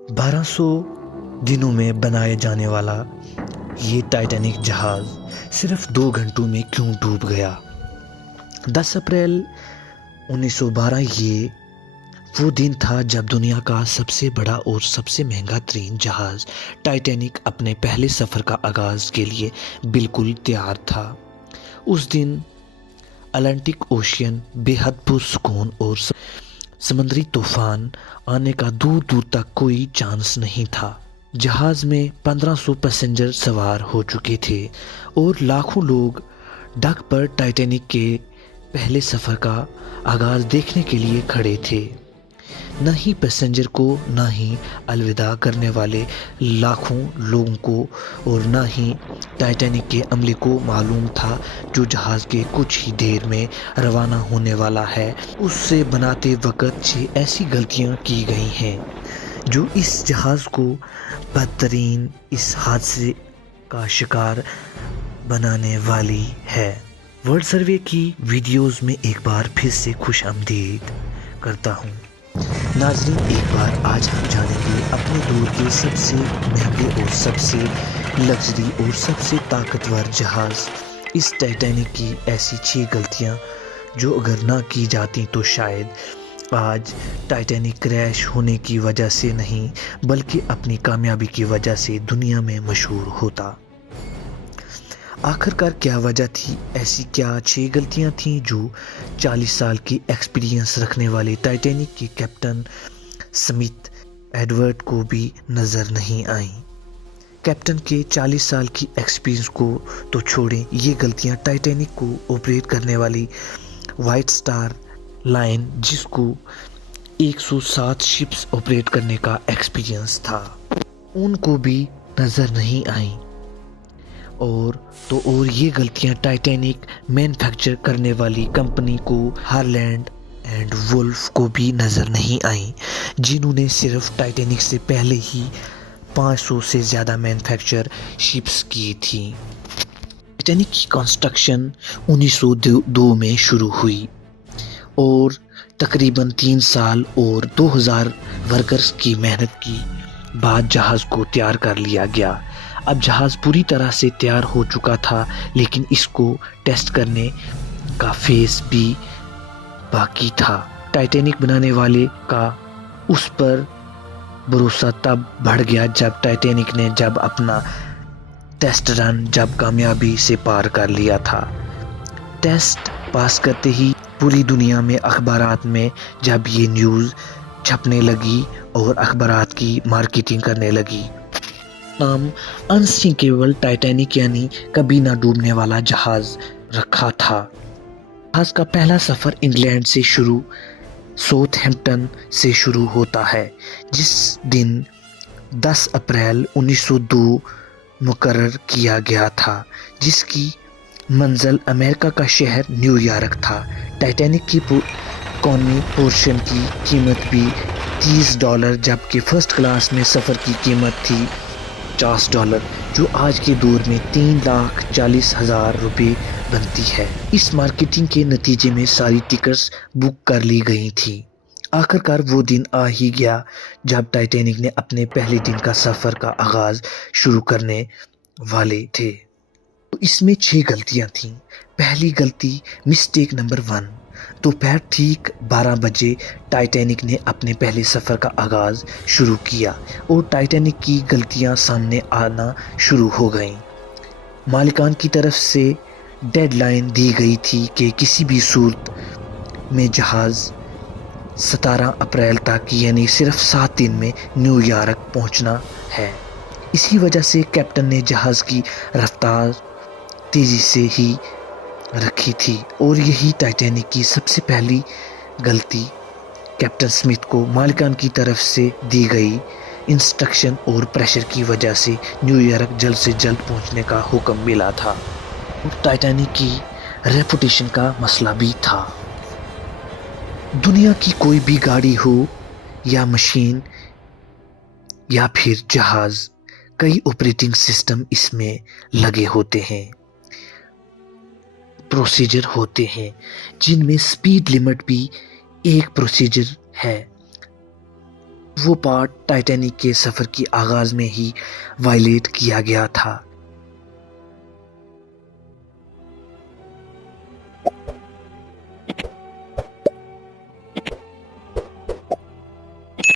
1200 दिनों में बनाया जाने वाला ये टाइटैनिक जहाज सिर्फ 2 घंटों में क्यों डूब गया? 10 अप्रैल 1912 ये वो दिन था जब दुनिया का सबसे बड़ा और सबसे महंगा तरीन जहाज टाइटैनिक अपने पहले सफ़र का आगाज़ के लिए बिल्कुल तैयार था। उस दिन अटलांटिक ओशियन बेहद पुरसुकून और समुद्री तूफान आने का दूर दूर तक कोई चांस नहीं था। जहाज में 1500 पैसेंजर सवार हो चुके थे और लाखों लोग डक पर टाइटैनिक के पहले सफ़र का आगाज़ देखने के लिए खड़े थे। न ही पैसेंजर को न ही अलविदा करने वाले लाखों लोगों को और न ही टाइटैनिक के अमले को मालूम था जो जहाज़ के कुछ ही देर में रवाना होने वाला है। उससे बनाते वक्त 6 ऐसी गलतियां की गई हैं जो इस जहाज़ को बदतरीन इस हादसे का शिकार बनाने वाली है। वर्ल्ड सर्वे की वीडियोस में एक बार फिर से खुश आमदीद करता हूँ। नाज़रीन, एक बार आज हम जानेंगे अपने दौर के सबसे महंगे और सबसे लग्जरी और सबसे ताकतवर जहाज़ इस टाइटैनिक की ऐसी 6 गलतियाँ जो अगर ना की जाती तो शायद आज टाइटैनिक क्रैश होने की वजह से नहीं बल्कि अपनी कामयाबी की वजह से दुनिया में मशहूर होता। आखिरकार क्या वजह थी? ऐसी क्या 6 गलतियां थीं जो 40 साल की एक्सपीरियंस रखने वाले टाइटैनिक के कैप्टन स्मिथ एडवर्ड को भी नज़र नहीं आईं? कैप्टन के 40 साल की एक्सपीरियंस को तो छोड़ें, ये गलतियां टाइटैनिक को ऑपरेट करने वाली वाइट स्टार लाइन जिसको 107 शिप्स ऑपरेट करने का एक्सपीरियंस था उनको भी नज़र नहीं आईं। और ये गलतियां टाइटैनिक मैन्युफैक्चर करने वाली कंपनी को हारलैंड एंड वुल्फ को भी नज़र नहीं आई जिन्होंने सिर्फ टाइटैनिक से पहले ही 500 से ज़्यादा मैन्युफैक्चर शिप्स की थी। टाइटैनिक की कंस्ट्रक्शन 1902 में शुरू हुई और तकरीबन 3 साल और 2000 वर्कर्स की मेहनत की बाद जहाज़ को तैयार कर लिया गया। अब जहाज़ पूरी तरह से तैयार हो चुका था लेकिन इसको टेस्ट करने का फेस भी बाकी था। टाइटैनिक बनाने वाले का उस पर भरोसा तब बढ़ गया जब टाइटैनिक ने जब अपना टेस्ट रन कामयाबी से पार कर लिया था। टेस्ट पास करते ही पूरी दुनिया में अखबारात में जब ये न्यूज़ छपने लगी और अखबारात की मार्केटिंग करने लगी। नाम अनसिंकेबल टाइटैनिक यानी कभी ना डूबने वाला जहाज रखा था। जहाज का पहला सफर इंग्लैंड से शुरू साउथहैम्पटन से शुरू होता है जिस दिन 10 अप्रैल 1902 मुकर्रर किया गया था जिसकी मंजिल अमेरिका का शहर न्यूयॉर्क था। टाइटैनिक की इकोनॉमी पोर्शन की कीमत भी $30 जबकि फर्स्ट क्लास में सफ़र की कीमत थी $50 जो आज के दौर में 3,40,000 रुपये बनती है। इस मार्केटिंग के नतीजे में सारी टिकट्स बुक कर ली गई थी। आखिरकार वो दिन आ ही गया जब टाइटैनिक ने अपने पहले दिन का सफ़र का आगाज़ शुरू करने वाले थे। तो इसमें 6 गलतियां थीं। पहली गलती मिस्टेक नंबर 1। दोपहर ठीक 12 बजे टाइटैनिक ने अपने पहले सफ़र का आगाज़ शुरू किया और टाइटैनिक की गलतियां सामने आना शुरू हो गईं। मालिकान की तरफ से डेडलाइन दी गई थी कि किसी भी सूरत में जहाज़ 17 अप्रैल तक यानी सिर्फ 7 दिन में न्यूयॉर्क पहुंचना है। इसी वजह से कैप्टन ने जहाज़ की रफ्तार तेज़ी से ही रखी थी और यही टाइटैनिक की सबसे पहली गलती कैप्टन स्मिथ को मालिकान की तरफ से दी गई इंस्ट्रक्शन और प्रेशर की वजह से न्यूयॉर्क जल्द से जल्द पहुंचने का हुक्म मिला था। टाइटैनिक की रेपुटेशन का मसला भी था। दुनिया की कोई भी गाड़ी हो या मशीन या फिर जहाज़, कई ऑपरेटिंग सिस्टम इसमें लगे होते हैं, प्रोसीजर होते हैं जिनमें स्पीड लिमिट भी एक प्रोसीजर है। وہ پارٹ ٹائٹینک کے سفر کی آغاز میں ہی وائلیٹ کیا گیا تھا۔